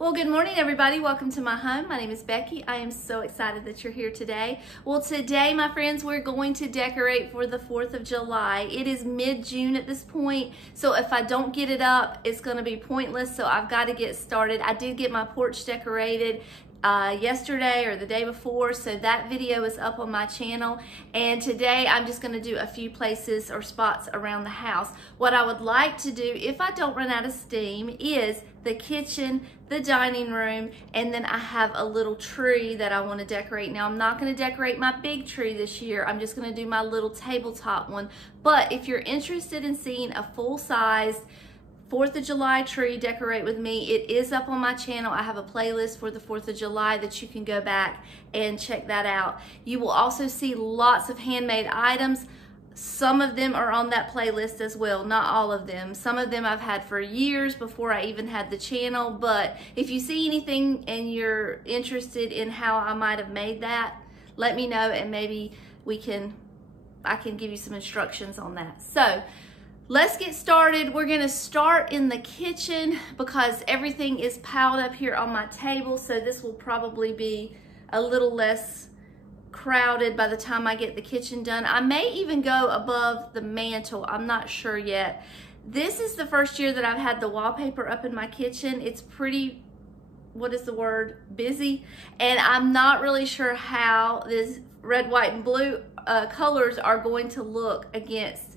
Well, good morning, everybody. Welcome to my home. My name is Becky. I am so excited that you're here today. Well, today, my friends, we're going to decorate for the 4th of July. It is mid-June at this point, so if I don't get it up, it's going to be pointless, so I've got to get started. I did get my porch decorated yesterday or the day before, so that video is up on my channel, and today I'm just going to do a few places or spots around the house. What I would like to do, if I don't run out of steam, is the kitchen, the dining room, and then I have a little tree that I want to decorate. Now, I'm not going to decorate my big tree this year. I'm just going to do my little tabletop one, but if you're interested in seeing a full-sized 4th of July tree decorate with me, it is up on my channel. I have a playlist for the 4th of July that you can go back and check that out. You will also see lots of handmade items. Some of them are on that playlist as well, not all of them. Some of them I've had for years before I even had the channel, but if you see anything and you're interested in how I might have made that, let me know and maybe I can give you some instructions on that. So, let's get started. We're gonna start in the kitchen because everything is piled up here on my table, so this will probably be a little less crowded by the time I get the kitchen done. I may even go above the mantle, I'm not sure yet. This is the first year that I've had the wallpaper up in my kitchen. It's pretty, what is the word, busy, and I'm not really sure how this red, white, and blue colors are going to look against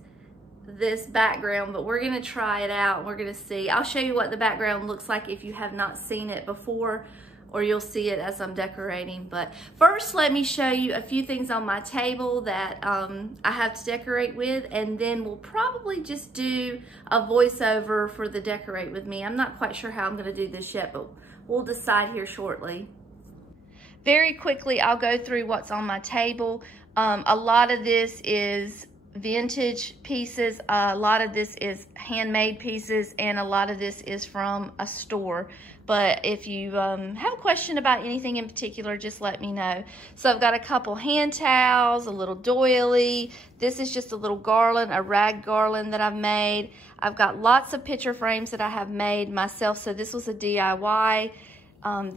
this background, but we're gonna try it out. We're gonna see. I'll show you what the background looks like if you have not seen it before, or you'll see it as I'm decorating. But first, let me show you a few things on my table that I have to decorate with, and then we'll probably just do a voiceover for the decorate with me. I'm not quite sure how I'm gonna do this yet, but we'll decide here shortly. Very quickly, I'll go through what's on my table. A lot of this is vintage pieces, a lot of this is handmade pieces, and a lot of this is from a store. But if you have a question about anything in particular, just let me know. So I've got a couple hand towels, a little doily. This is just a little garland, a rag garland that I've made. I've got lots of picture frames that I have made myself, so this was a DIY.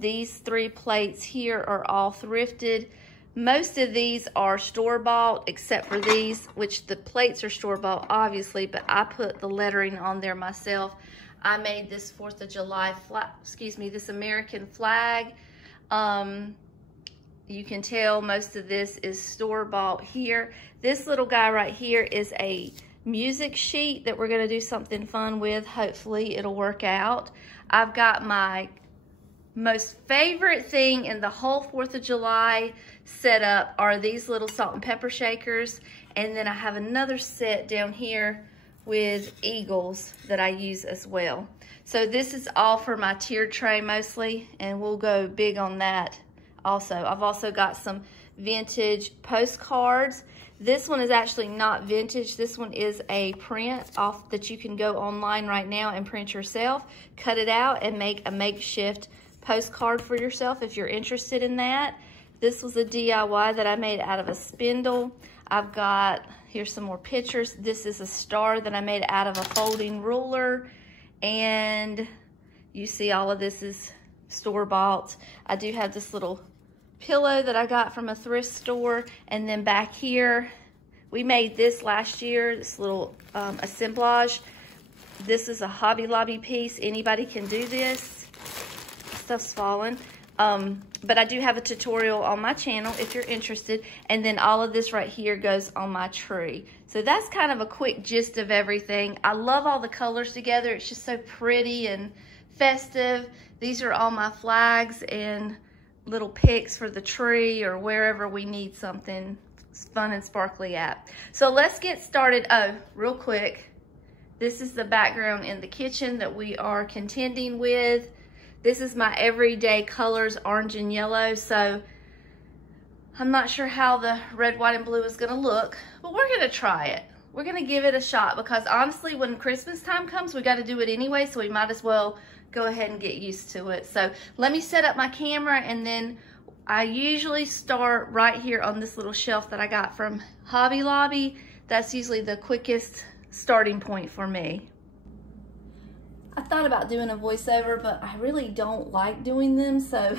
These 3 plates here are all thrifted. Most of these are store-bought, except for these, which the plates are store-bought, obviously, but I put the lettering on there myself. I made this 4th of July this American flag. You can tell most of this is store-bought here. This little guy right here is a music sheet that we're gonna do something fun with. Hopefully it'll work out. I've got my most favorite thing in the whole 4th of July setup are these little salt and pepper shakers. And then I have another set down here with eagles that I use as well. So this is all for my tiered tray mostly, and we'll go big on that also. I've also got some vintage postcards. This one is actually not vintage. This one is a print off that you can go online right now and print yourself, cut it out, and make a makeshift postcard for yourself if you're interested in that. This was a DIY that I made out of a spindle. I've got, here's some more pictures. This is a star that I made out of a folding ruler. And you see all of this is store-bought. I do have this little pillow that I got from a thrift store. And then back here, we made this last year, this little assemblage. This is a Hobby Lobby piece. Anybody can do this. Stuff's fallen. But I do have a tutorial on my channel if you're interested. And then all of this right here goes on my tree. So that's kind of a quick gist of everything. I love all the colors together. It's just so pretty and festive. These are all my flags and little picks for the tree or wherever we need something fun and sparkly at. So let's get started. Oh, real quick. This is the background in the kitchen that we are contending with. This is my everyday colors, orange and yellow, so I'm not sure how the red, white, and blue is gonna look, but we're gonna try it. We're gonna give it a shot because honestly, when Christmas time comes, we gotta do it anyway, so we might as well go ahead and get used to it. So let me set up my camera, and then I usually start right here on this little shelf that I got from Hobby Lobby. That's usually the quickest starting point for me. I thought about doing a voiceover, but I really don't like doing them, so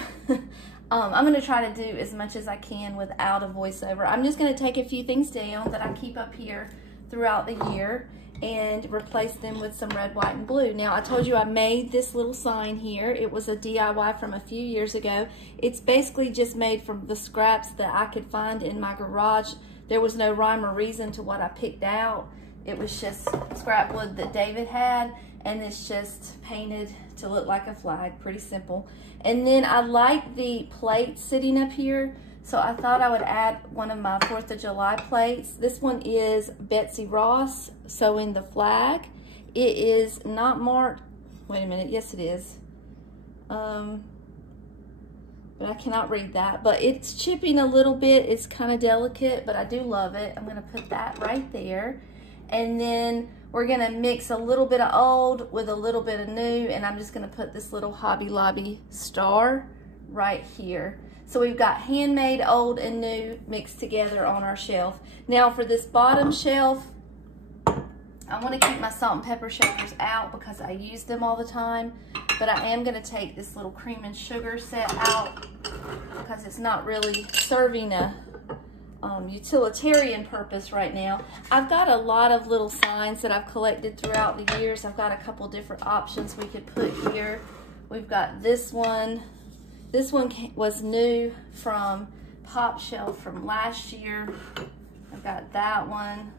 I'm going to try to do as much as I can without a voiceover. I'm just going to take a few things down that I keep up here throughout the year and replace them with some red, white, and blue. Now, I told you I made this little sign here. It was a DIY from a few years ago. It's basically just made from the scraps that I could find in my garage. There was no rhyme or reason to what I picked out. It was just scrap wood that David had, and it's just painted to look like a flag. Pretty simple. And then I like the plate sitting up here, so I thought I would add one of my 4th of July plates. This one is Betsy Ross sewing the flag. It is not marked. Wait a minute. Yes, it is. But I cannot read that. But it's chipping a little bit. It's kind of delicate, but I do love it. I'm going to put that right there. And then we're going to mix a little bit of old with a little bit of new, and I'm just going to put this little Hobby Lobby star right here. So we've got handmade, old, and new mixed together on our shelf. Now for this bottom shelf, I want to keep my salt and pepper shakers out because I use them all the time, but I am going to take this little cream and sugar set out because it's not really serving a utilitarian purpose right now. I've got a lot of little signs that I've collected throughout the years. I've got a couple different options we could put here. We've got this one. This one was new from Pop Shelf from last year. I've got that one.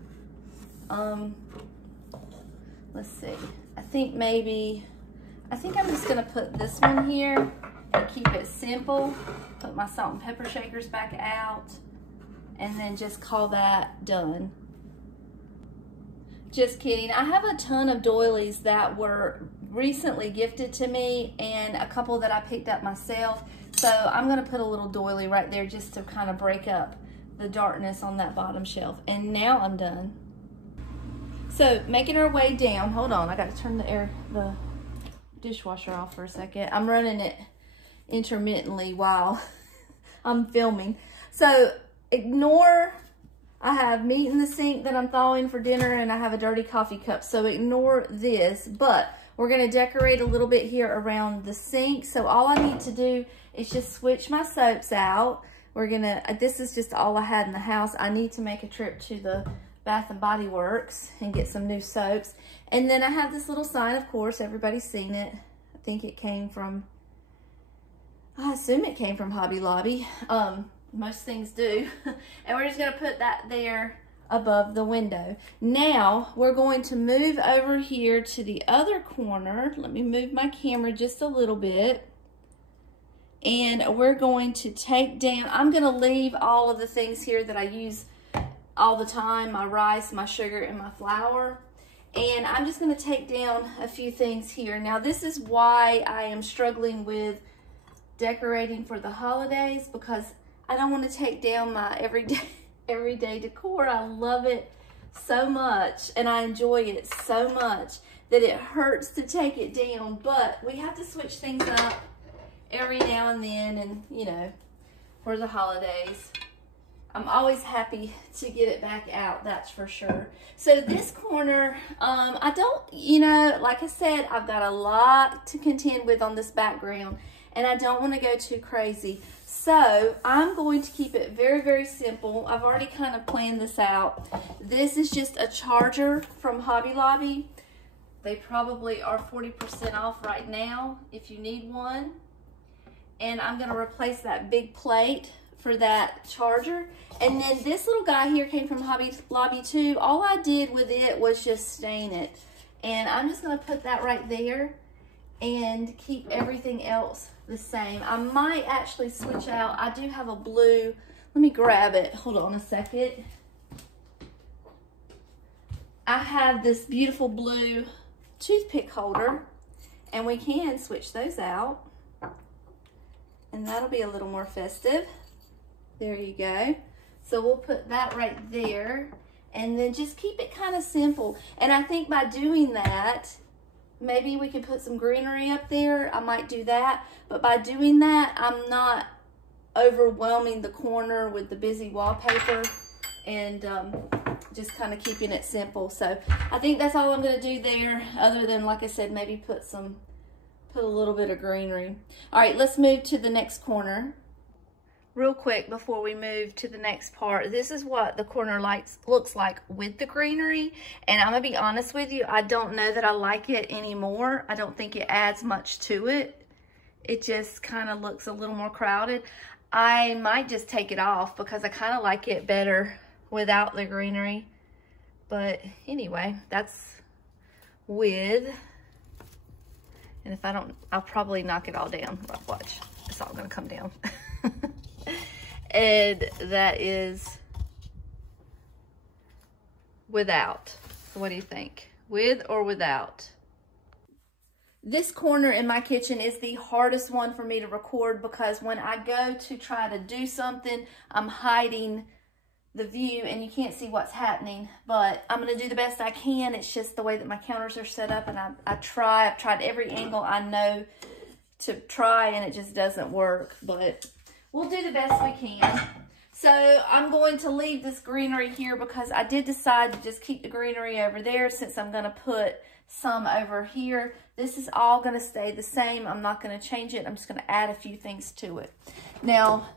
Let's see. I think I'm just gonna put this one here and keep it simple. Put my salt and pepper shakers back out, and then just call that done. Just kidding. I have a ton of doilies that were recently gifted to me and a couple that I picked up myself. So I'm going to put a little doily right there just to kind of break up the darkness on that bottom shelf. And now I'm done. So making our way down. Hold on. I got to turn the dishwasher off for a second. I'm running it intermittently while I'm filming. So ignore, I have meat in the sink that I'm thawing for dinner, and I have a dirty coffee cup. So ignore this, but we're going to decorate a little bit here around the sink. So all I need to do is just switch my soaps out. This is just all I had in the house. I need to make a trip to the Bath and Body Works and get some new soaps. And then I have this little sign, of course, everybody's seen it. I think it came from, I assume it came from Hobby Lobby. Most things do. And we're just going to put that there above the window. Now we're going to move over here to the other corner. Let me move my camera just a little bit. And we're going to take down, I'm going to leave all of the things here that I use all the time, my rice, my sugar, and my flour. And I'm just going to take down a few things here. Now this is why I am struggling with decorating for the holidays, because I don't want to take down my everyday decor. I love it so much and I enjoy it so much that it hurts to take it down, but we have to switch things up every now and then, and you know, for the holidays. I'm always happy to get it back out, that's for sure. So this corner, I don't, you know, like I said, I've got a lot to contend with on this background and I don't want to go too crazy. So I'm going to keep it very, very simple. I've already kind of planned this out. This is just a charger from Hobby Lobby. They probably are 40% off right now if you need one. And I'm going to replace that big plate for that charger. And then this little guy here came from Hobby Lobby too. All I did with it was just stain it. And I'm just going to put that right there and keep everything else the same. I might actually switch out. I do have a blue. Let me grab it. Hold on a second. I have this beautiful blue toothpick holder, and we can switch those out. And that'll be a little more festive. There you go. So we'll put that right there, and then just keep it kind of simple. And I think by doing that, maybe we could put some greenery up there. I might do that. But by doing that, I'm not overwhelming the corner with the busy wallpaper. And just kind of keeping it simple. So I think that's all I'm going to do there, other than, like I said, maybe put a little bit of greenery. All right, let's move to the next corner. Real quick before we move to the next part, this is what the corner looks like with the greenery. And I'm gonna be honest with you, I don't know that I like it anymore. I don't think it adds much to it. It just kind of looks a little more crowded. I might just take it off because I kind of like it better without the greenery. But anyway, that's with. And if I don't, I'll probably knock it all down. Watch, it's all gonna come down. And that is without. So what do you think? With or without? This corner in my kitchen is the hardest one for me to record because when I go to try to do something, I'm hiding the view and you can't see what's happening. But I'm going to do the best I can. It's just the way that my counters are set up, and I've tried every angle I know to try, and it just doesn't work. But we'll do the best we can. So I'm going to leave this greenery here because I did decide to just keep the greenery over there since I'm going to put some over here. This is all going to stay the same. I'm not going to change it. I'm just going to add a few things to it. Now,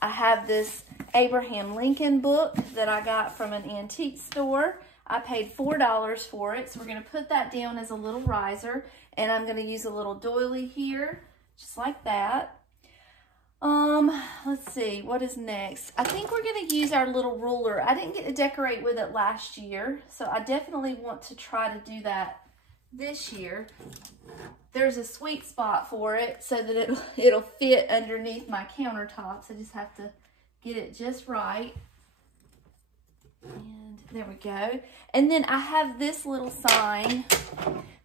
I have this Abraham Lincoln book that I got from an antique store. I paid $4 for it. So we're going to put that down as a little riser. And I'm going to use a little doily here, just like that. Let's see, what is next? I think we're going to use our little ruler. I didn't get to decorate with it last year, so I definitely want to try to do that this year. There's a sweet spot for it so that it'll fit underneath my countertops. I just have to get it just right. And there we go. And then I have this little sign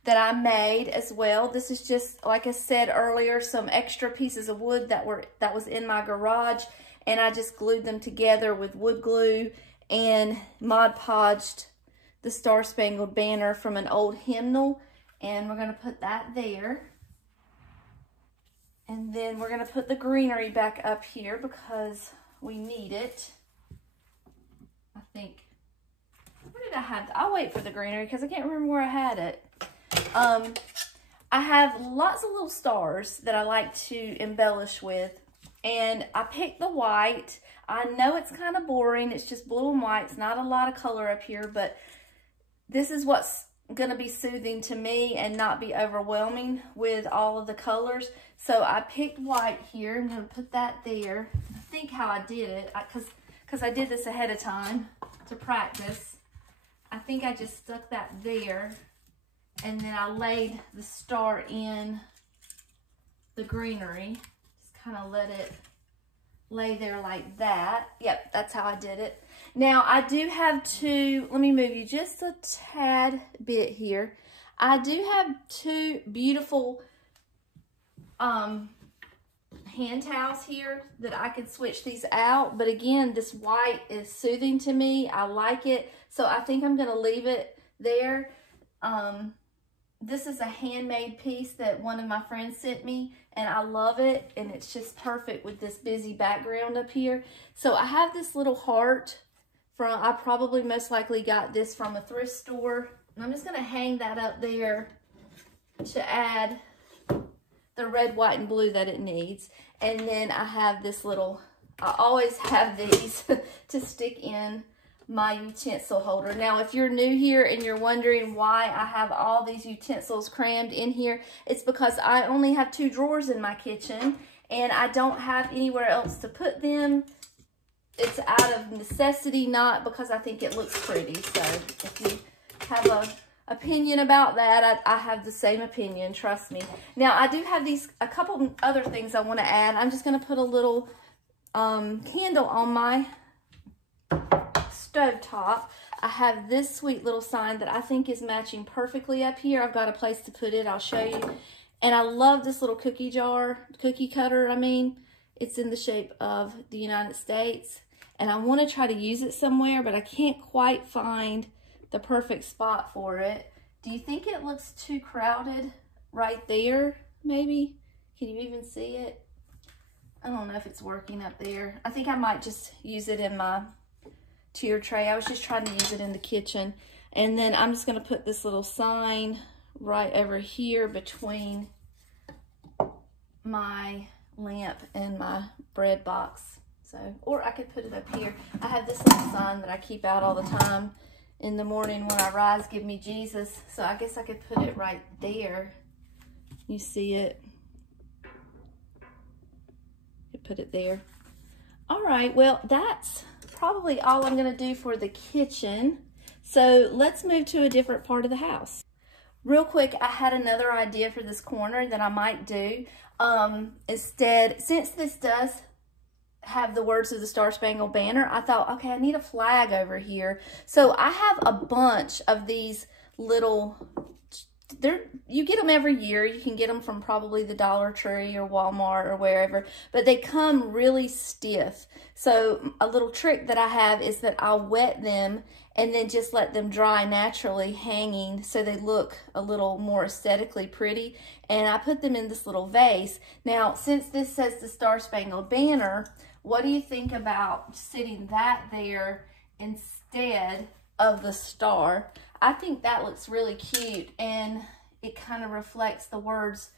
that I made as well. This is just, like I said earlier, some extra pieces of wood that was in my garage, and I just glued them together with wood glue and Mod Podged the Star Spangled Banner from an old hymnal, and we're gonna put that there. And then we're gonna put the greenery back up here because we need it. I think, where did I have, I'll wait for the greenery because I can't remember where I had it. I have lots of little stars that I like to embellish with, and I picked the white. I know it's kind of boring. It's just blue and white. It's not a lot of color up here, but this is what's going to be soothing to me and not be overwhelming with all of the colors. So I picked white here. I'm going to put that there. I think how I did it, because I did this ahead of time to practice. I think I just stuck that there. And then I laid the star in the greenery. Just kind of let it lay there like that. Yep, that's how I did it. Now, I do have two, let me move you just a tad bit here. I do have two beautiful hand towels here that I could switch these out. But again, this white is soothing to me. I like it. So I think I'm going to leave it there. This is a handmade piece that one of my friends sent me, and I love it, and it's just perfect with this busy background up here. So I have this little heart from, I probably most likely got this from a thrift store, and I'm just going to hang that up there to add the red, white, and blue that it needs. And then I have this little, I always have these to stick in my utensil holder. Now, if you're new here and you're wondering why I have all these utensils crammed in here, it's because I only have 2 drawers in my kitchen and I don't have anywhere else to put them. It's out of necessity, not because I think it looks pretty. So if you have an opinion about that, I have the same opinion, trust me. Now, I do have a couple other things I want to add. I'm just going to put a little candle on my stove top. I have this sweet little sign that I think is matching perfectly up here. I've got a place to put it. I'll show you. And I love this little cookie cutter, I mean. It's in the shape of the United States. And I want to try to use it somewhere, but I can't quite find the perfect spot for it. Do you think it looks too crowded right there, maybe? Can you even see it? I don't know if it's working up there. I think I might just use it in my tier tray. I was just trying to use it in the kitchen. And then I'm just gonna put this little sign right over here between my lamp and my bread box. So, or I could put it up here. I have this little sign that I keep out all the time. In the morning when I rise, give me Jesus. So I guess I could put it right there. You see it? Put it there. All right, well, that's probably all I'm gonna do for the kitchen. So let's move to a different part of the house. Real quick, I had another idea for this corner that I might do. Instead, since this does have the words of the Star Spangled Banner, I thought, okay, I need a flag over here. So I have a bunch of these little, you get them every year. You can get them from probably the Dollar Tree or Walmart or wherever, but they come really stiff. So a little trick that I have is that I'll wet them and then just let them dry naturally hanging so they look a little more aesthetically pretty. And I put them in this little vase. Now, since this says the Star Spangled Banner, what do you think about sitting that there instead of the star? I think that looks really cute and it kind of reflects the words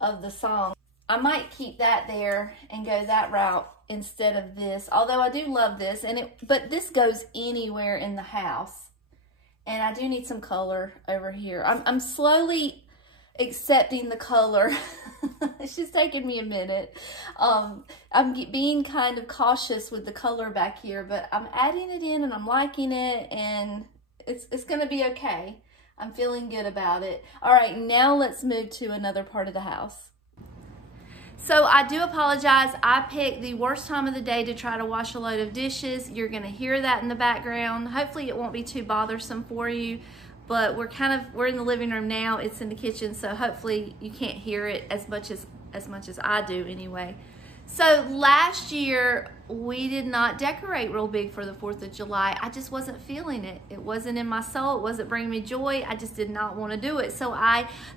of the song. I might keep that there and go that route instead of this, although I do love this, but this goes anywhere in the house. And I do need some color over here. I'm slowly accepting the color. It's just taking me a minute. I'm being kind of cautious with the color back here, but I'm adding it in and I'm liking it, and it's gonna be okay. I'm feeling good about it. All right, now let's move to another part of the house. So I do apologize. I picked the worst time of the day to try to wash a load of dishes. You're gonna hear that in the background. Hopefully it won't be too bothersome for you, but we're in the living room now. It's in the kitchen, so hopefully you can't hear it as much as I do anyway. So last year, we did not decorate real big for the 4th of July. I just wasn't feeling it. It wasn't in my soul. It wasn't bringing me joy. I just did not want to do it. So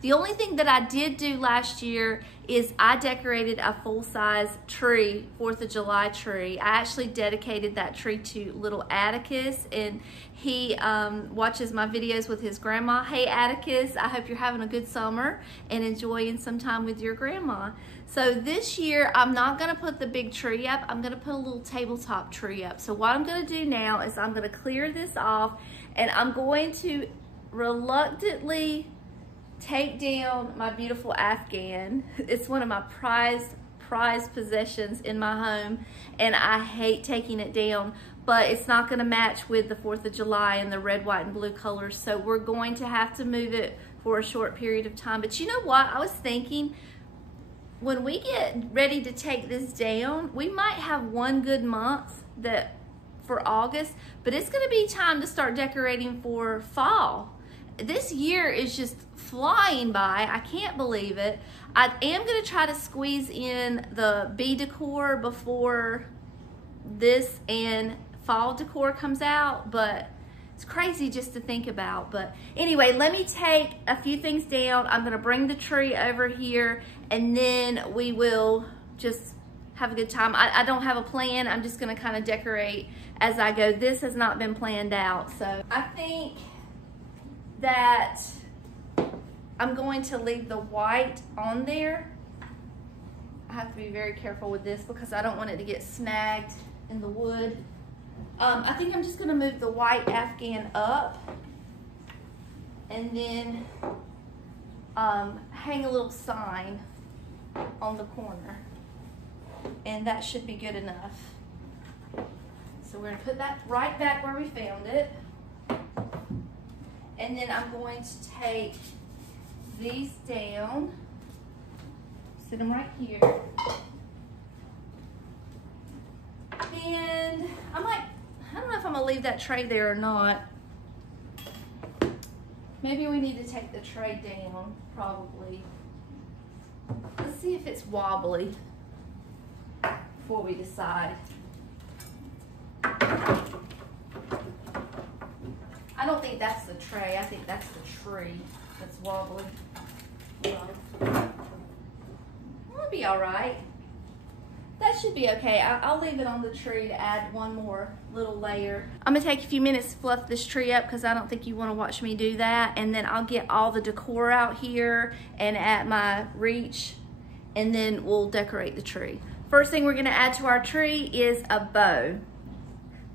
the only thing that I did do last year is I decorated a full-size tree, 4th of July tree. I actually dedicated that tree to little Atticus, and he watches my videos with his grandma. Hey Atticus, I hope you're having a good summer and enjoying some time with your grandma. So this year, I'm not gonna put the big tree up. I'm gonna put a little tabletop tree up. So what I'm gonna do now is I'm gonna clear this off, and I'm going to reluctantly take down my beautiful Afghan. It's one of my prized possessions in my home, and I hate taking it down, but it's not gonna match with the 4th of July and the red, white, and blue colors. So we're going to have to move it for a short period of time. But you know what? I was thinking, when we get ready to take this down, we might have one good month for August, but it's gonna be time to start decorating for fall. This year is just flying by. I can't believe it. I am gonna try to squeeze in the bee decor before this and fall decor comes out, but it's crazy just to think about. But anyway, let me take a few things down. I'm gonna bring the tree over here, and then we will just have a good time. I don't have a plan. I'm just gonna kind of decorate as I go. This has not been planned out. So I think that I'm going to leave the white on there. I have to be very careful with this because I don't want it to get snagged in the wood. I think I'm just gonna move the white Afghan up and then hang a little sign on the corner, and that should be good enough. So we're gonna put that right back where we found it, and then I'm going to take these down, sit them right here, and I don't know if I'm gonna leave that tray there or not. Maybe we need to take the tray down, probably. Let's see if it's wobbly before we decide. I don't think that's the tray. I think that's the tree that's wobbly. It'll be all right. That should be okay. I'll leave it on the tree to add one more little layer. I'm gonna take a few minutes to fluff this tree up because I don't think you wanna watch me do that. And then I'll get all the decor out here and at my reach, and then we'll decorate the tree. First thing we're gonna add to our tree is a bow.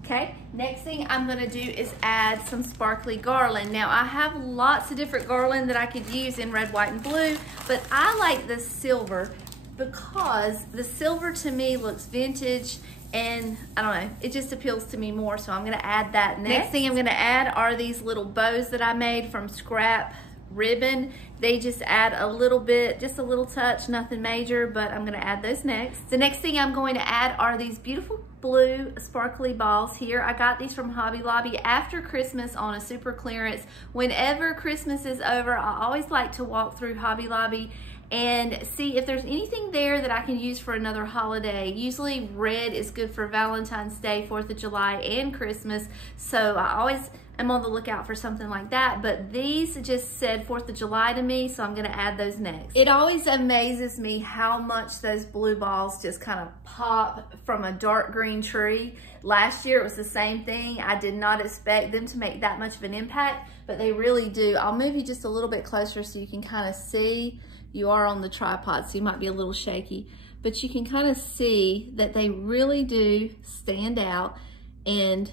Okay, next thing I'm gonna do is add some sparkly garland. Now I have lots of different garland that I could use in red, white, and blue, but I like the silver because the silver to me looks vintage and I don't know, it just appeals to me more, so I'm gonna add that next. Thing I'm gonna add are these little bows that I made from scrap ribbon. They just add a little bit, just a little touch, nothing major, but I'm gonna add those next. The next thing I'm going to add are these beautiful blue sparkly balls here. I got these from Hobby Lobby after Christmas on a super clearance. Whenever Christmas is over, I always like to walk through Hobby Lobby and see if there's anything there that I can use for another holiday. Usually red is good for Valentine's Day, 4th of July, and Christmas, so I always am on the lookout for something like that, but these just said 4th of July to me, so I'm gonna add those next. It always amazes me how much those blue balls just kind of pop from a dark green tree. Last year it was the same thing. I did not expect them to make that much of an impact, but they really do. I'll move you just a little bit closer so you can kind of see. You are on the tripod, so you might be a little shaky, but you can kind of see that they really do stand out and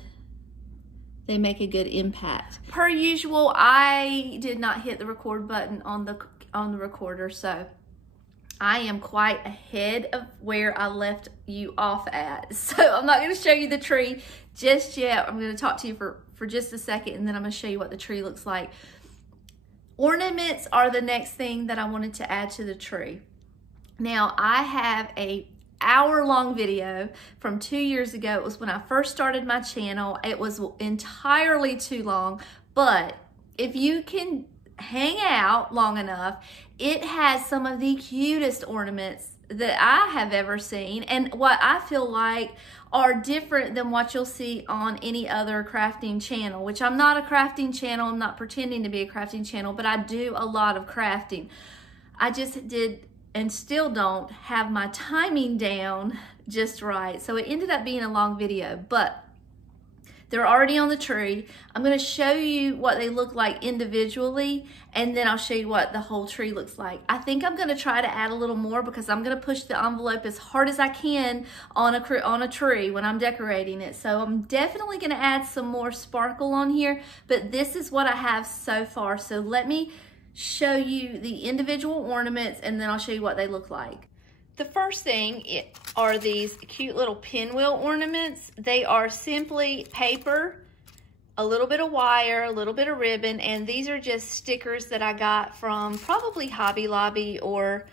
they make a good impact. Per usual, I did not hit the record button on the recorder, so I am quite ahead of where I left you off at. So I'm not gonna show you the tree just yet. I'm gonna talk to you for just a second, and then I'm gonna show you what the tree looks like. Ornaments are the next thing that I wanted to add to the tree. Now, I have a hour-long video from 2 years ago. It was when I first started my channel. It was entirely too long, but if you can hang out long enough, it has some of the cutest ornaments that I have ever seen, and what I feel like are different than what you'll see on any other crafting channel, which I'm not a crafting channel. I'm not pretending to be a crafting channel, but I do a lot of crafting. I just did and still don't have my timing down just right. So it ended up being a long video, but they're already on the tree. I'm gonna show you what they look like individually, and then I'll show you what the whole tree looks like. I think I'm gonna try to add a little more because I'm gonna push the envelope as hard as I can on a tree when I'm decorating it. So I'm definitely gonna add some more sparkle on here, but this is what I have so far. So let me show you the individual ornaments and then I'll show you what they look like. The first thing are these cute little pinwheel ornaments. They are simply paper, a little bit of wire, a little bit of ribbon, and these are just stickers that I got from probably Hobby Lobby or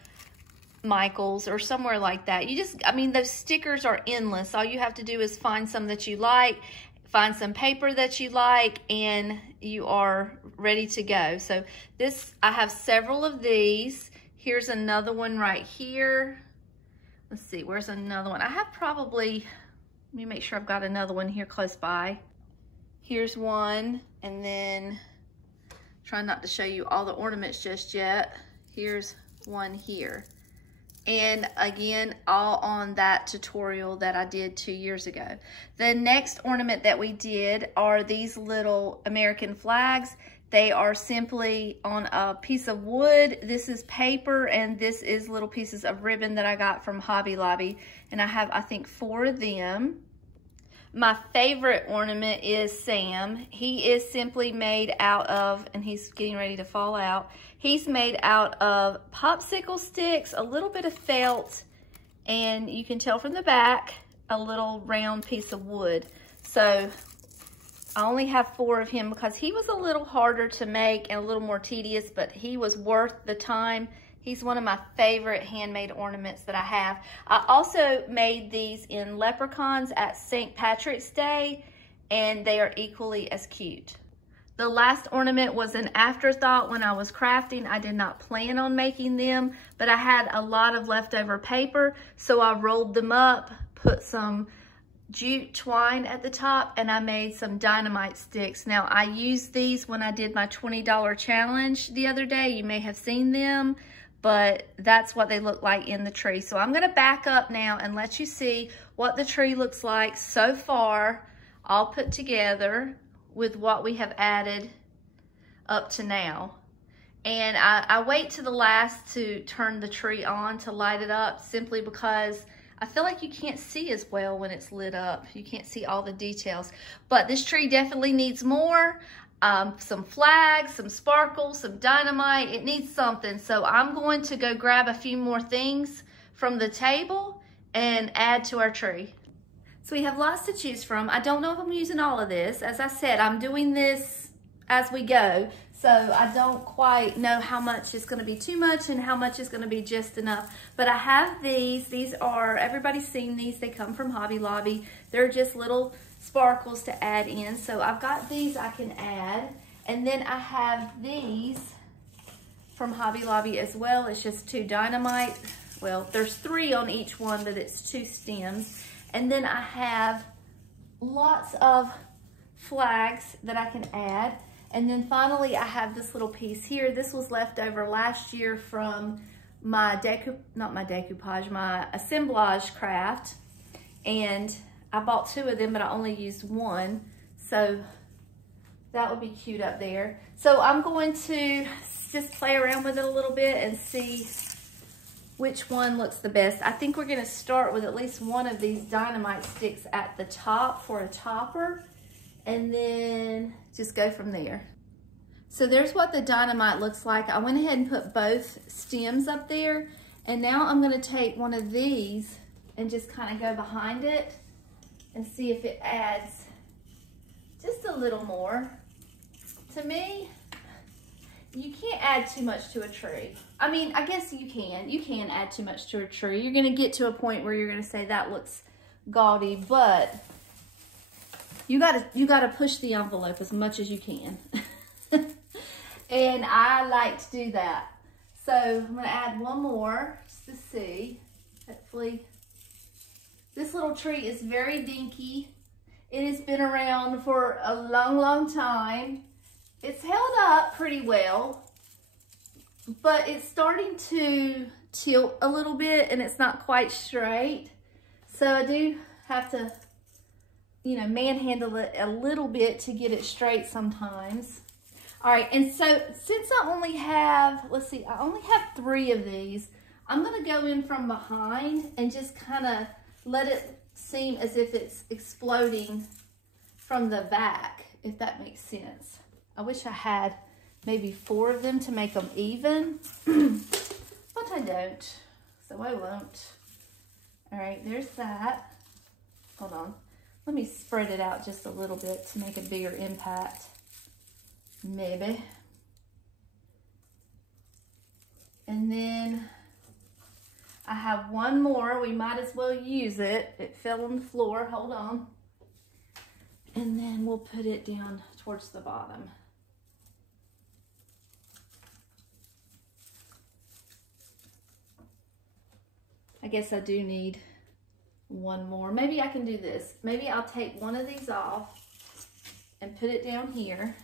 Michael's or somewhere like that. I mean, those stickers are endless. All you have to do is find some that you like, find some paper that you like, and you are ready to go. So I have several of these. Here's another one right here. Let's see, where's another one? I have probably, let me make sure I've got another one here close by. Here's one, and then try not to show you all the ornaments just yet. Here's one here. And again, all on that tutorial that I did 2 years ago. The next ornament that we did are these little American flags. They are simply on a piece of wood. This is paper, and this is little pieces of ribbon that I got from Hobby Lobby. And I have, I think, 4 of them. My favorite ornament is Sam. He is simply made out of, and he's getting ready to fall out, he's made out of popsicle sticks, a little bit of felt, and you can tell from the back, a little round piece of wood. So I only have 4 of him because he was a little harder to make and a little more tedious, but he was worth the time. He's one of my favorite handmade ornaments that I have. I also made these in leprechauns at St. Patrick's Day, and they are equally as cute. The last ornament was an afterthought when I was crafting. I did not plan on making them, but I had a lot of leftover paper, so I rolled them up, put some jute twine at the top, and I made some dynamite sticks. Now, I used these when I did my $20 challenge the other day. You may have seen them, but that's what they look like in the tree. So I'm gonna back up now and let you see what the tree looks like so far, all put together with what we have added up to now. And I wait to the last to turn the tree on to light it up, simply because I feel like you can't see as well when it's lit up. You can't see all the details. But this tree definitely needs more. Some flags, some sparkles, some dynamite. It needs something. So I'm going to go grab a few more things from the table and add to our tree. So we have lots to choose from. I don't know if I'm using all of this. As I said, I'm doing this as we go. So I don't quite know how much is going to be too much and how much is going to be just enough. But I have these. These are, everybody's seen these. They come from Hobby Lobby. They're just little sparkles to add in. So I've got these I can add. And then I have these from Hobby Lobby as well. It's just 2 dynamite. Well, there's 3 on each one, but it's 2 stems. And then I have lots of flags that I can add. And then finally, I have this little piece here. This was left over last year from my my assemblage craft. And I bought 2 of them, but I only used 1. So that would be cute up there. So I'm going to just play around with it a little bit and see which one looks the best. I think we're gonna start with at least one of these dynamite sticks at the top for a topper, and then just go from there. So there's what the dynamite looks like. I went ahead and put both stems up there, and now I'm gonna take one of these and just kind of go behind it and see if it adds just a little more. To me, you can't add too much to a tree. I mean, I guess you can. You can add too much to a tree. You're gonna get to a point where you're gonna say that looks gaudy, but you gotta push the envelope as much as you can. And I like to do that. So I'm gonna add one more just to see. Hopefully, this little tree is very dinky. It has been around for a long, long time. It's held up pretty well, but it's starting to tilt a little bit and it's not quite straight. So I do have to, you know, manhandle it a little bit to get it straight sometimes. All right, and so since I only have, let's see, I only have 3 of these, I'm gonna go in from behind and just kind of let it seem as if it's exploding from the back, if that makes sense. I wish I had maybe 4 of them to make them even, but I don't, so I won't. All right, there's that. Hold on. Let me spread it out just a little bit to make a bigger impact, maybe. And then I have one more. We might as well use it. It fell on the floor. Hold on. And then we'll put it down towards the bottom. I guess I do need one more. Maybe I can do this. Maybe I'll take one of these off and put it down here.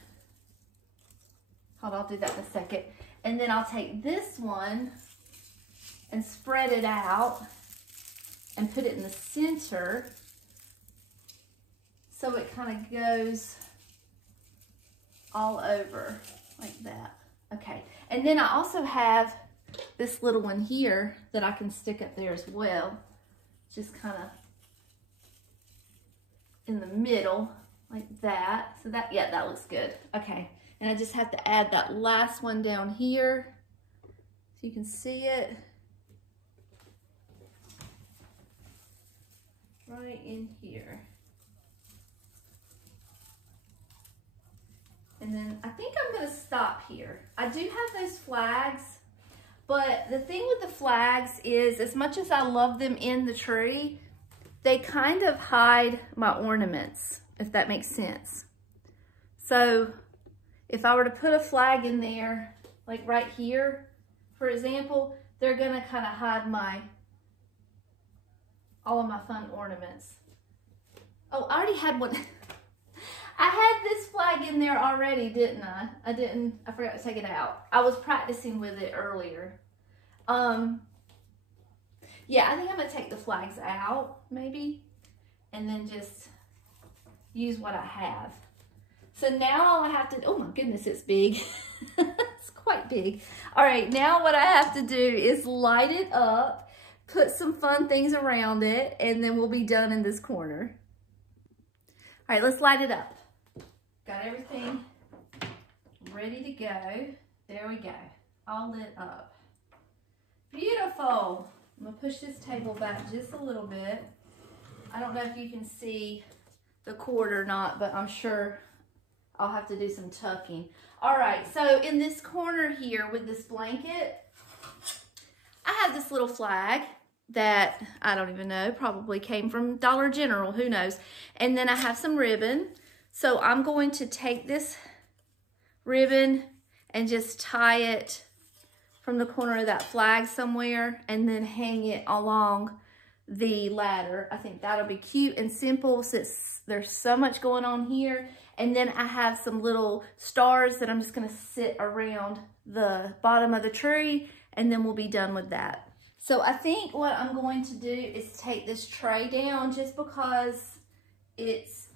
Hold on, I'll do that in a second. And then I'll take this one and spread it out and put it in the center so it kind of goes all over like that. Okay, and then I also have this little one here that I can stick up there as well, just kind of in the middle like that. So that, yeah, that looks good. Okay, and I just have to add that last one down here so you can see it right in here. And then I think I'm gonna stop here. I do have those flags, but the thing with the flags is, as much as I love them in the tree, they kind of hide my ornaments, if that makes sense. So if I were to put a flag in there, like right here, for example, they're gonna kind of hide all of my fun ornaments. Oh, I already had one. I had this flag in there already, didn't I? I forgot to take it out. I was practicing with it earlier. Yeah, I think I'm gonna take the flags out maybe, and then just use what I have. So now all I have to, oh my goodness, it's big. It's quite big. All right, now what I have to do is light it up, put some fun things around it, and then we'll be done in this corner. All right, let's light it up. Got everything ready to go. There we go, all lit up. Beautiful. I'm gonna push this table back just a little bit. I don't know if you can see the cord or not, but I'm sure I'll have to do some tucking. All right, so in this corner here with this blanket, I have this little flag that I don't even know, probably came from Dollar General, who knows. And then I have some ribbon. So I'm going to take this ribbon and just tie it from the corner of that flag somewhere and then hang it along the ladder. I think that'll be cute and simple since there's so much going on here. And then I have some little stars that I'm just gonna sit around the bottom of the tree, and then we'll be done with that. So I think what I'm going to do is take this tray down just because it's,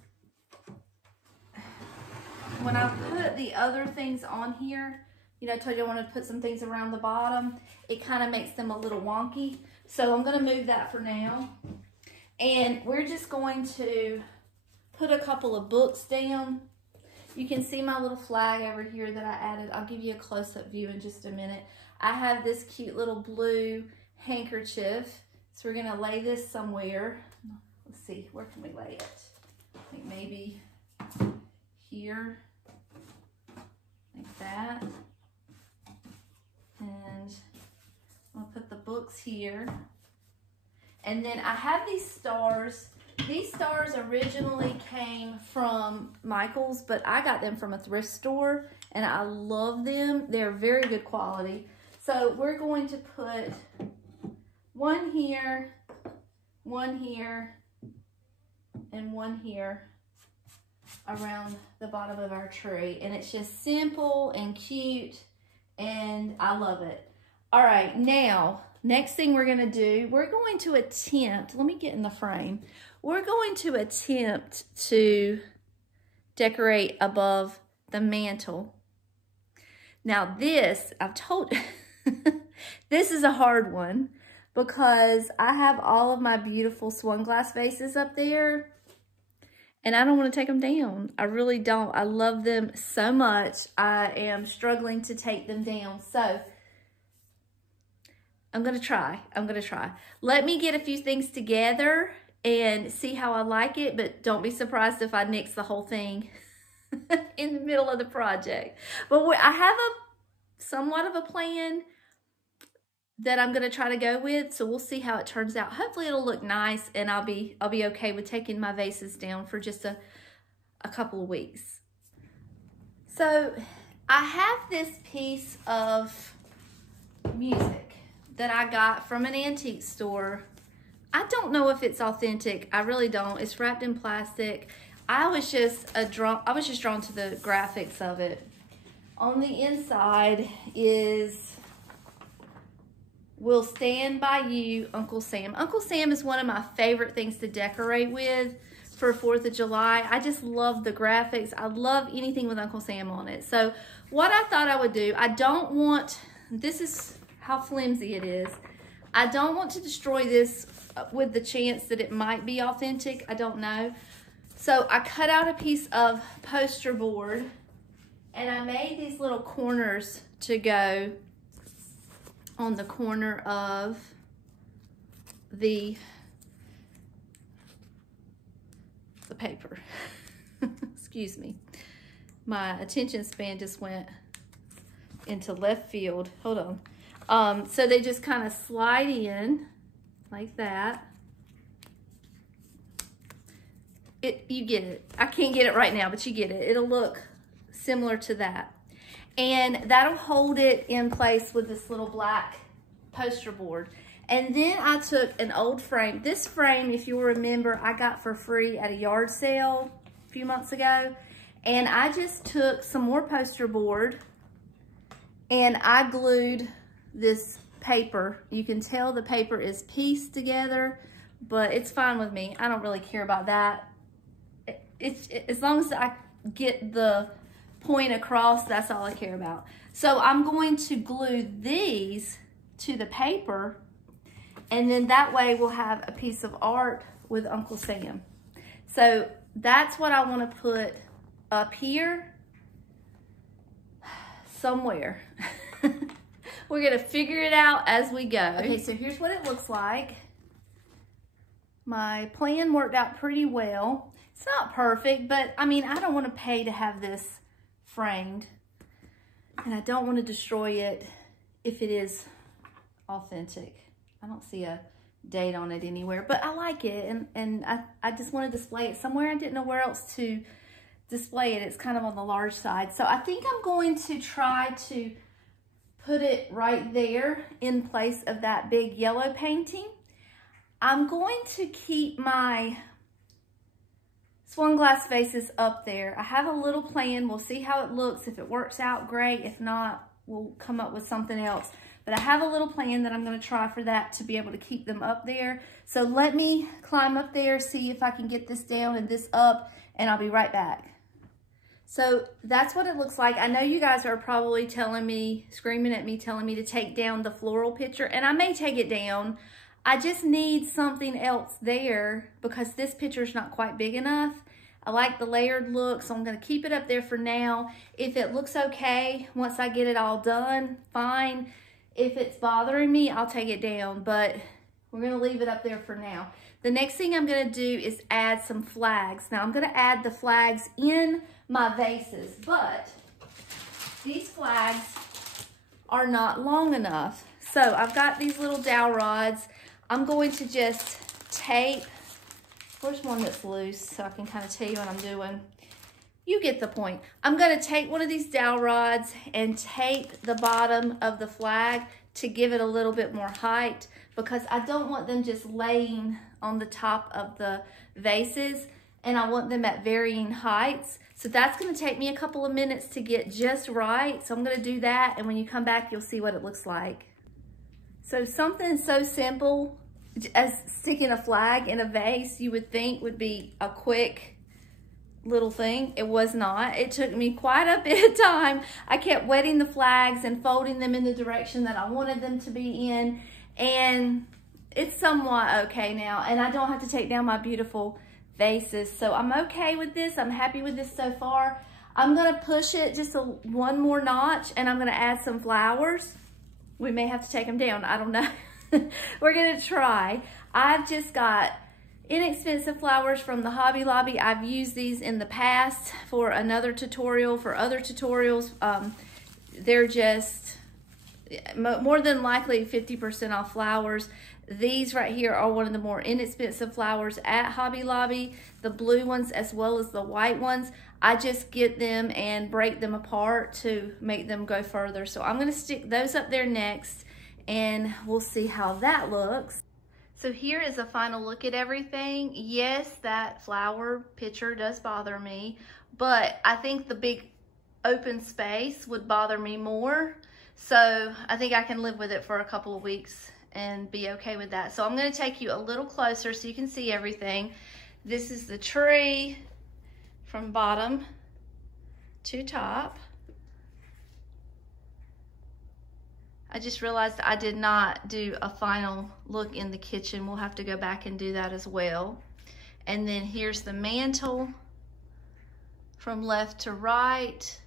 when I put the other things on here, you know, I told you I wanted to put some things around the bottom, it kind of makes them a little wonky. So I'm gonna move that for now. And we're just going to put a couple of books down. You can see my little flag over here that I added. I'll give you a close-up view in just a minute. I have this cute little blue handkerchief. So we're gonna lay this somewhere. Let's see, where can we lay it? I think maybe here, like that. And I'm gonna put the books here. And then I have these stars. These stars originally came from Michael's, but I got them from a thrift store and I love them. They're very good quality. So we're going to put one here, and one here around the bottom of our tree. And it's just simple and cute and I love it. All right, now, next thing we're gonna do, we're going to attempt, let me get in the frame. We're going to attempt to decorate above the mantle. Now this, I've told, this is a hard one because I have all of my beautiful swung glass vases up there and I don't want to take them down. I really don't. I love them so much. I am struggling to take them down. So I'm gonna try. Let me get a few things together and see how I like it, but don't be surprised if I nix the whole thing in the middle of the project. But I have somewhat of a plan that I'm gonna try to go with, so we'll see how it turns out. Hopefully it'll look nice and I'll be okay with taking my vases down for just a couple of weeks. So I have this piece of music that I got from an antique store. I don't know if it's authentic. I really don't. It's wrapped in plastic. I was just drawn to the graphics of it. On the inside is "Will Stand By You, Uncle Sam." Uncle Sam is one of my favorite things to decorate with for 4th of July. I just love the graphics. I love anything with Uncle Sam on it. So what I thought I would do, I don't want, this is how flimsy it is. I don't want to destroy this with the chance that it might be authentic. I don't know. So I cut out a piece of poster board and I made these little corners to go on the corner of the paper. Excuse me. My attention span just went into left field. Hold on. So they just kind of slide in like that. You get it. I can't get it right now, but you get it. It'll look similar to that. And that'll hold it in place with this little black poster board. And then I took an old frame. This frame, if you'll remember, I got for free at a yard sale a few months ago. And I just took some more poster board and I glued this paper. You can tell the paper is pieced together, but it's fine with me. I don't really care about that. As long as I get the point across, that's all I care about. So I'm going to glue these to the paper, and then that way we'll have a piece of art with Uncle Sam. So that's what I want to put up here somewhere. We're gonna figure it out as we go. Okay, so here's what it looks like. My plan worked out pretty well. It's not perfect, but I mean, I don't want to pay to have this framed, and I don't want to destroy it if it is authentic. I don't see a date on it anywhere, but I like it, and I just want to display it somewhere. I didn't know where else to display it. It's kind of on the large side. So I think I'm going to try to put it right there in place of that big yellow painting. I'm going to keep my swung glass vases up there. I have a little plan. We'll see how it looks. If it works out, great. If not, we'll come up with something else. But I have a little plan that I'm going to try for that to be able to keep them up there. So let me climb up there, see if I can get this down and this up, and I'll be right back. So that's what it looks like. I know you guys are probably telling me, screaming at me, telling me to take down the floral picture, and I may take it down. I just need something else there because this picture is not quite big enough. I like the layered look, so I'm going to keep it up there for now. If it looks okay, once I get it all done, fine. If it's bothering me, I'll take it down, but we're going to leave it up there for now. The next thing I'm going to do is add some flags. Now, I'm going to add the flags in my vases, but these flags are not long enough. So I've got these little dowel rods. I'm going to just tape. Where's one that's loose so I can kind of tell you what I'm doing? You get the point. I'm going to take one of these dowel rods and tape the bottom of the flag to give it a little bit more height, because I don't want them just laying on the top of the vases, and I want them at varying heights. So that's going to take me a couple of minutes to get just right. So I'm going to do that, and when you come back, you'll see what it looks like. So something so simple as sticking a flag in a vase, you would think would be a quick little thing. It was not. It took me quite a bit of time. I kept wetting the flags and folding them in the direction that I wanted them to be in, and it's somewhat okay now, and I don't have to take down my beautiful vases. So I'm okay with this. I'm happy with this so far. I'm gonna push it just one more notch, and I'm gonna add some flowers. We may have to take them down, I don't know. We're gonna try. I've just got inexpensive flowers from the Hobby Lobby. I've used these in the past for another tutorial, for other tutorials. They're just more than likely 50% off flowers. These right here are one of the more inexpensive flowers at Hobby Lobby, the blue ones as well as the white ones. I just get them and break them apart to make them go further. So I'm gonna stick those up there next, and we'll see how that looks. So here is a final look at everything. Yes, that flower picture does bother me, but I think the big open space would bother me more. So I think I can live with it for a couple of weeks and be okay with that. So I'm going to take you a little closer so you can see everything. This is the tree from bottom to top. I just realized I did not do a final look in the kitchen. We'll have to go back and do that as well. And then here's the mantle from left to right.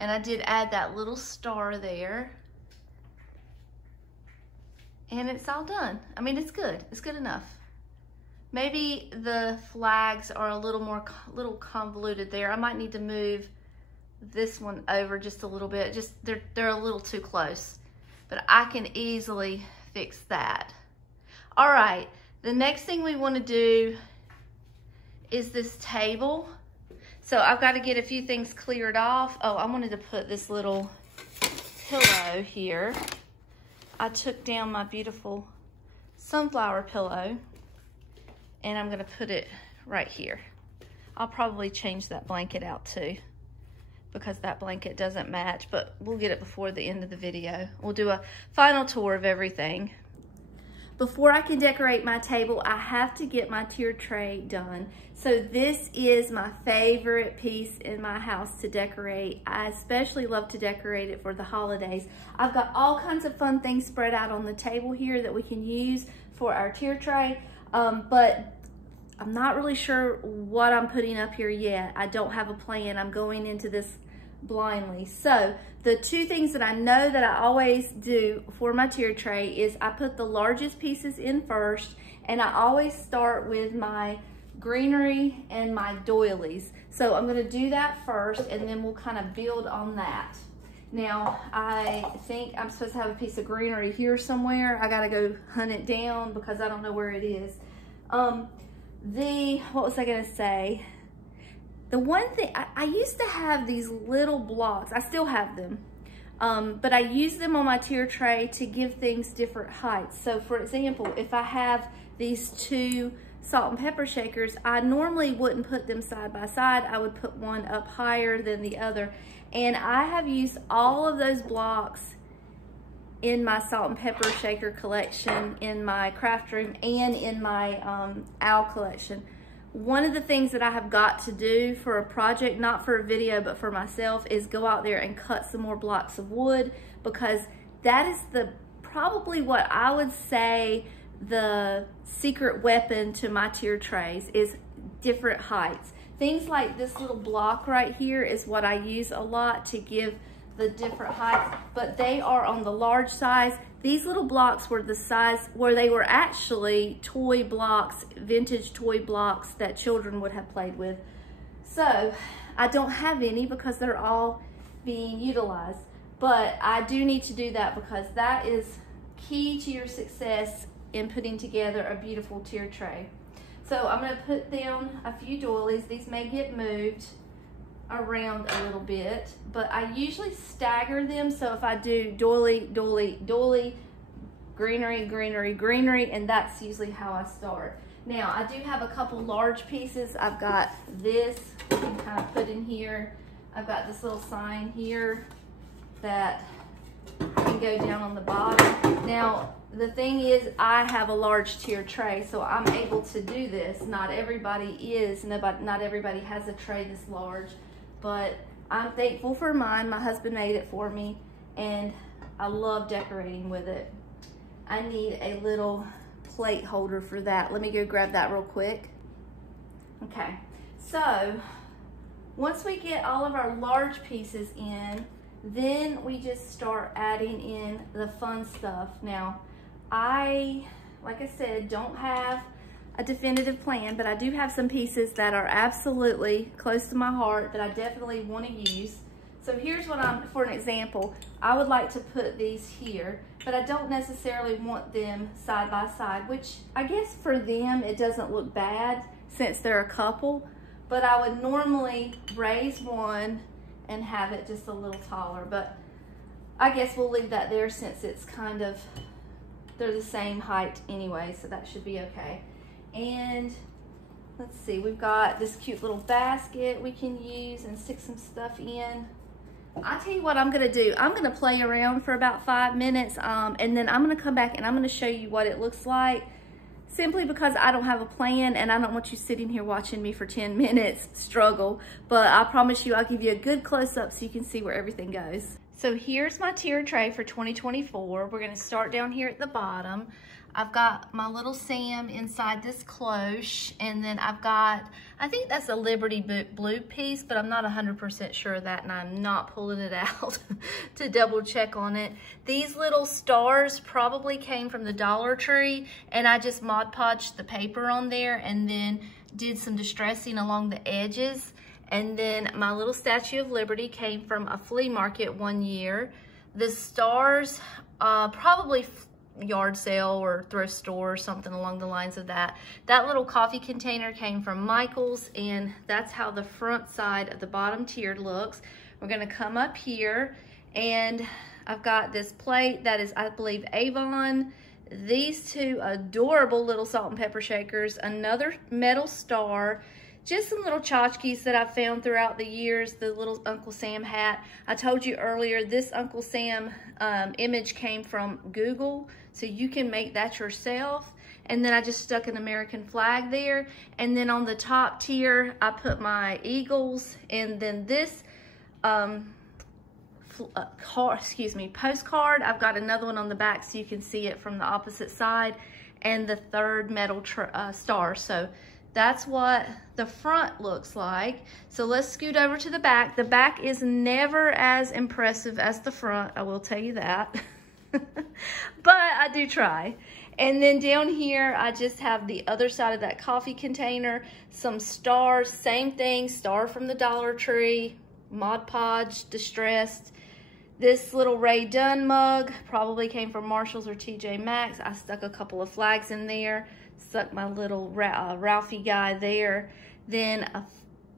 And I did add that little star there. And it's all done. I mean, it's good. It's good enough. Maybe the flags are a little convoluted there. I might need to move this one over just a little bit. Just they're a little too close, but I can easily fix that. All right, the next thing we want to do is this table. So I've got to get a few things cleared off. Oh, I wanted to put this little pillow here. I took down my beautiful sunflower pillow, and I'm going to put it right here. I'll probably change that blanket out too. because that blanket doesn't match, but we'll get it before the end of the video. We'll do a final tour of everything. Before I can decorate my table, I have to get my tier tray done. So this is my favorite piece in my house to decorate. I especially love to decorate it for the holidays. I've got all kinds of fun things spread out on the table here that we can use for our tier tray, but I'm not really sure what I'm putting up here yet. I don't have a plan. I'm going into this blindly. So the two things that I know that I always do for my tier tray is I put the largest pieces in first, and I always start with my greenery and my doilies. So I'm gonna do that first, and then we'll kind of build on that. Now, I think I'm supposed to have a piece of greenery here somewhere. I gotta go hunt it down because I don't know where it is. What was I gonna say? The one thing, I used to have these little blocks. I still have them, but I use them on my tier tray to give things different heights. So for example, if I have these two salt and pepper shakers, I normally wouldn't put them side by side. I would put one up higher than the other. And I have used all of those blocks in my salt and pepper shaker collection, in my craft room, and in my owl collection. One of the things that I have got to do for a project, not for a video, but for myself, is go out there and cut some more blocks of wood, because that is probably what I would say the secret weapon to my tier trays is different heights. Things like this little block right here is what I use a lot to give the different heights, but they are on the large size. These little blocks were the size where they were actually toy blocks, vintage toy blocks that children would have played with. So I don't have any because they're all being utilized, but I do need to do that because that is key to your success in putting together a beautiful tier tray. So I'm gonna put down a few doilies. These may get moved around a little bit, but I usually stagger them. So if I do doily, doily, doily, greenery, greenery, greenery, and that's usually how I start. Now I do have a couple large pieces. I've got this, you can kind of put in here. I've got this little sign here that can go down on the bottom. Now the thing is, I have a large tier tray, so I'm able to do this. Not everybody is, not everybody has a tray this large, but I'm thankful for mine. My husband made it for me, and I love decorating with it. I need a little plate holder for that. Let me go grab that real quick. Okay, so once we get all of our large pieces in, then we just start adding in the fun stuff. Now, like I said, don't have a definitive plan, but I do have some pieces that are absolutely close to my heart that I definitely want to use. So here's what for an example, I would like to put these here, but I don't necessarily want them side by side, which I guess for them it doesn't look bad since they're a couple, but I would normally raise one and have it just a little taller, but I guess we'll leave that there since it's kind of, they're the same height anyway, so that should be okay. And let's see, we've got this cute little basket we can use and stick some stuff in. I'll tell you what I'm gonna do. I'm gonna play around for about 5 minutes, and then I'm gonna come back and I'm gonna show you what it looks like, simply because I don't have a plan and I don't want you sitting here watching me for 10 minutes struggle, but I promise you I'll give you a good close-up so you can see where everything goes. So here's my tier tray for 2024. We're gonna start down here at the bottom. I've got my little Sam inside this cloche, and then I've got, I think that's a Liberty Blue piece, but I'm not 100% sure of that, and I'm not pulling it out to double check on it. These little stars probably came from the Dollar Tree, and I just Mod Podged the paper on there and then did some distressing along the edges. And then my little Statue of Liberty came from a flea market one year. The stars, probably yard sale or thrift store or something along the lines of that. That little coffee container came from Michael's, and that's how the front side of the bottom tier looks. We're gonna come up here, and I've got this plate that is, I believe, Avon. These two adorable little salt and pepper shakers, another metal star. just some little tchotchkes that I've found throughout the years, the little Uncle Sam hat. I told you earlier, this Uncle Sam image came from Google, so you can make that yourself. And then I just stuck an American flag there. And then on the top tier, I put my eagles. And then this postcard, I've got another one on the back so you can see it from the opposite side. And the third metal star. So that's what the front looks like. So let's scoot over to the back. The back is never as impressive as the front, I will tell you that. But I do try. And then down here, I just have the other side of that coffee container, some stars, same thing, star from the Dollar Tree, Mod Podge, distressed. This little Ray Dunn mug probably came from Marshall's or TJ Maxx. I stuck a couple of flags in there, stuck my little Ralphie guy there. Then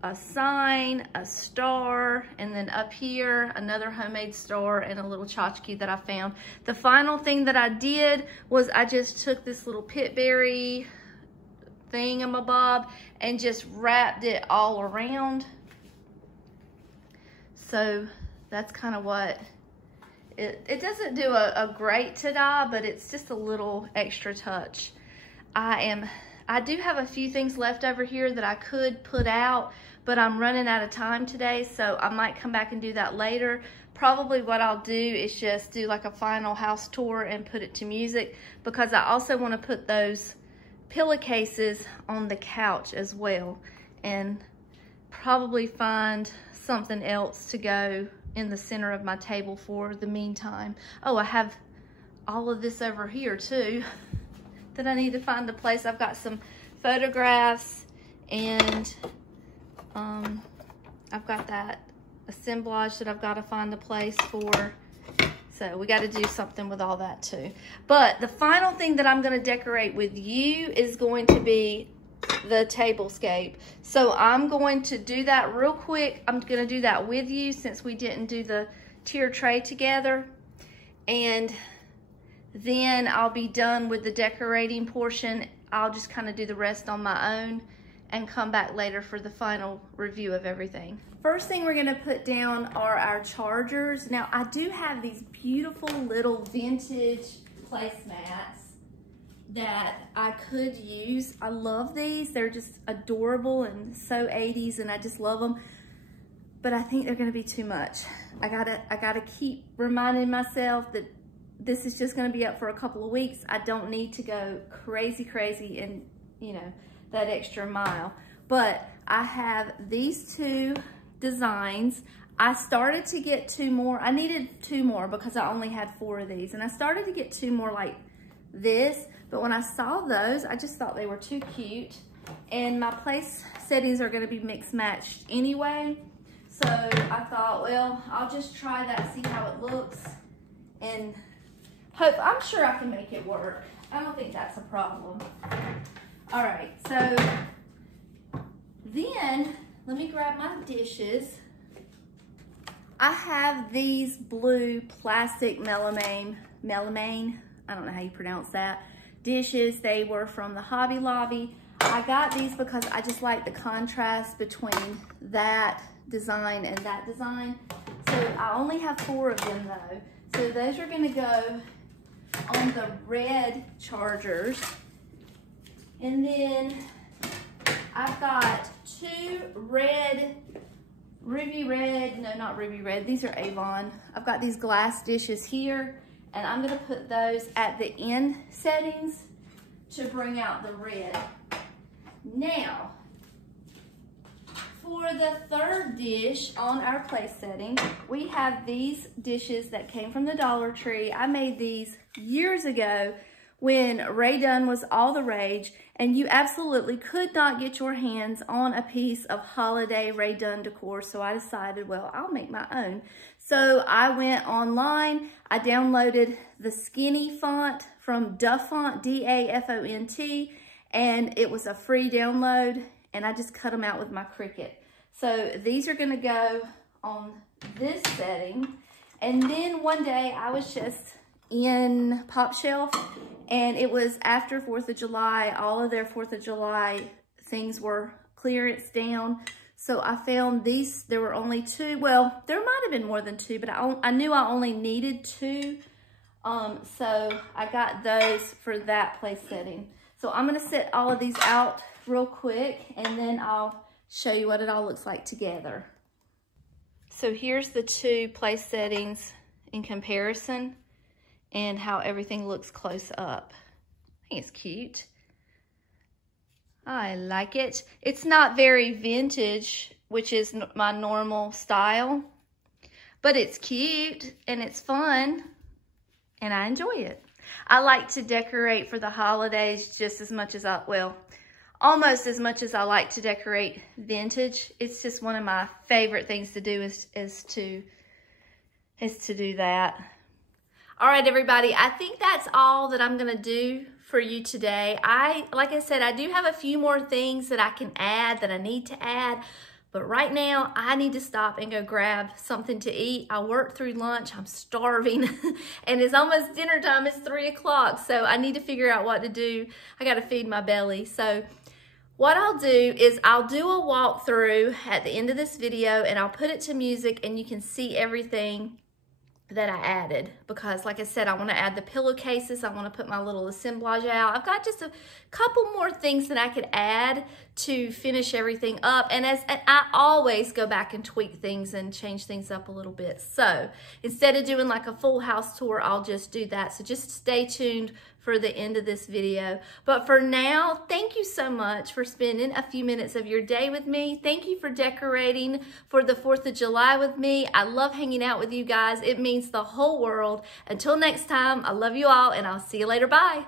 a sign, a star, and then up here, another homemade star and a little tchotchke that I found. The final thing that I did was I just took this little pitberry thingamabob and just wrapped it all around. So that's kind of what, it doesn't do a great ta-da, but it's just a little extra touch. I do have a few things left over here that I could put out, but I'm running out of time today, so I might come back and do that later. Probably what I'll do is just do like a final house tour and put it to music, because I also want to put those pillowcases on the couch as well, and probably find something else to go in the center of my table for the meantime. Oh, I have all of this over here too that I need to find a place. I've got some photographs, and I've got that assemblage that I've got to find a place for. So we got to do something with all that too. But the final thing that I'm going to decorate with you is going to be the tablescape. So I'm going to do that real quick. I'm going to do that with you since we didn't do the tier tray together. And then I'll be done with the decorating portion. I'll just kind of do the rest on my own and come back later for the final review of everything. First thing we're gonna put down are our chargers. Now, I do have these beautiful little vintage placemats that I could use. I love these. They're just adorable and so 80s, and I just love them. But I think they're gonna be too much. I gotta keep reminding myself that this is just gonna be up for a couple of weeks. I don't need to go crazy and, you know, that extra mile. But I have these two designs. I started to get 2 more. I needed 2 more because I only had 4 of these. And I started to get 2 more like this. But when I saw those, I just thought they were too cute. And my place settings are gonna be mixed matched anyway. So I thought, well, I'll just try that, see how it looks. And I'm sure I can make it work. I don't think that's a problem. All right, so then let me grab my dishes. I have these blue plastic melamine, I don't know how you pronounce that, dishes. They were from the Hobby Lobby. I got these because I just like the contrast between that design and that design. So I only have 4 of them though. So those are gonna go on the red chargers. And then I've got 2 red, ruby red, no, not ruby red, these are Avon. I've got these glass dishes here, and I'm gonna put those at the end settings to bring out the red. Now, for the 3rd dish on our place setting, we have these dishes that came from the Dollar Tree. I made these years ago when Ray Dunn was all the rage, and you absolutely could not get your hands on a piece of holiday Ray Dunn decor. So I decided, well, I'll make my own. So I went online, I downloaded the skinny font from Dafont, D-A-F-O-N-T, and it was a free download, and I just cut them out with my Cricut. So these are gonna go on this setting. And then one day I was just in Pop Shelf, and it was after 4th of July. All of their 4th of July things were clearance down. So I found these, there were only 2. Well, there might have been more than 2, but I knew I only needed 2. So I got those for that place setting. So I'm gonna set all of these out real quick and then I'll show you what it all looks like together. So here's the 2 place settings in comparison and how everything looks close up. I think it's cute. I like it. It's not very vintage, which is my normal style, but it's cute and it's fun and I enjoy it. I like to decorate for the holidays just as much as almost as much as I like to decorate vintage. It's just one of my favorite things to do is to do that. All right, everybody, I think that's all that I'm gonna do for you today. Like I said, I do have a few more things that I can add, that I need to add, but right now I need to stop and go grab something to eat. I worked through lunch, I'm starving, and it's almost dinner time, it's 3 o'clock, so I need to figure out what to do. I gotta feed my belly. So what I'll do is I'll do a walkthrough at the end of this video and I'll put it to music and you can see everything that I added, because like I said, I want to add the pillowcases. I want to put my little assemblage out. I've got just a couple more things that I could add to finish everything up, and I always go back and tweak things and change things up a little bit. So instead of doing like a full house tour, I'll just do that. So just stay tuned for the end of this video. But for now, thank you so much for spending a few minutes of your day with me. Thank you for decorating for the 4th of July with me. I love hanging out with you guys. It means the whole world. Until next time, I love you all and I'll see you later. Bye.